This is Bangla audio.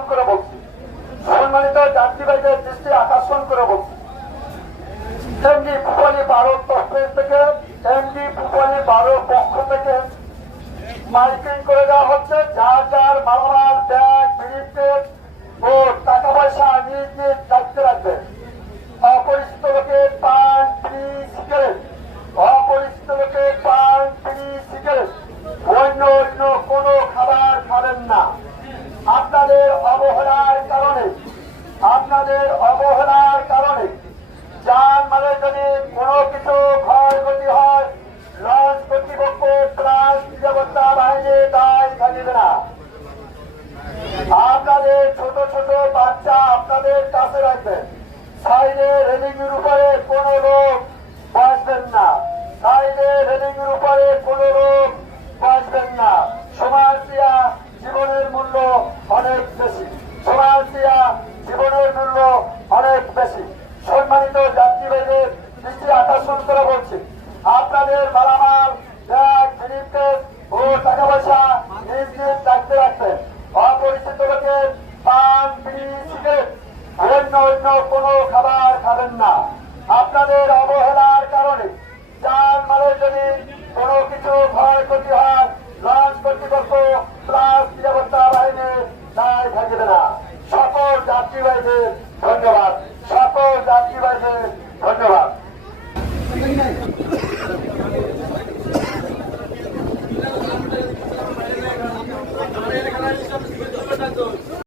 আকর্ষণ করে বলছি। যাত্রীবাহীদের দৃষ্টি আকর্ষণ করে বলছি। তেমনি বারো থেকে, তেমনি বারো পক্ষ থেকে মাইকিং করে দেওয়া হচ্ছে। যার ব্যাগ ও টাকা পয়সা নিজ নিজ দায়িত্বে রাখবে। অপরিচিত লোকে পান ফ্রি সিগারেট। অপরিচিত লোকে পান ফ্রি সিগারেট। অন্য অন্য কোনো খাবার খাবেন না। আপনাদের সাইডে উপরে কোন লোক বসবেন না। সাইডে রেলিং উপরে কোন লোক বসবেন না। সমাজ দিয়া জীবনের মূল্য অনেক বেশি। সমাজ দিয়া জীবনের মূল্য অনেক বেশি। সম্মানিত যাত্রীবাহীদের দৃষ্টি আকর্ষণ করে বলছি, আপনাদের মালামাল, ব্যাগ ব্রিফকেস ও টাকা পয়সা নিজ নিজ রাখতে রাখবেন। অপরিচিত লোকের পান, বিড়ি, সিগারেট অন্য অন্য খাবেন না। আপনাদের অবহেলার কারণে চার মালের যদি কোনো কিছু ক্ষয়ক্ষতি হয়, লঞ্চ কর্তৃপক্ষ প্লাস নিরাপত্তা বাহিনী দায় থাকবে না। সকল যাত্রীবাহীদের ধন্যবাদ। সকল যাত্রীবাহীদের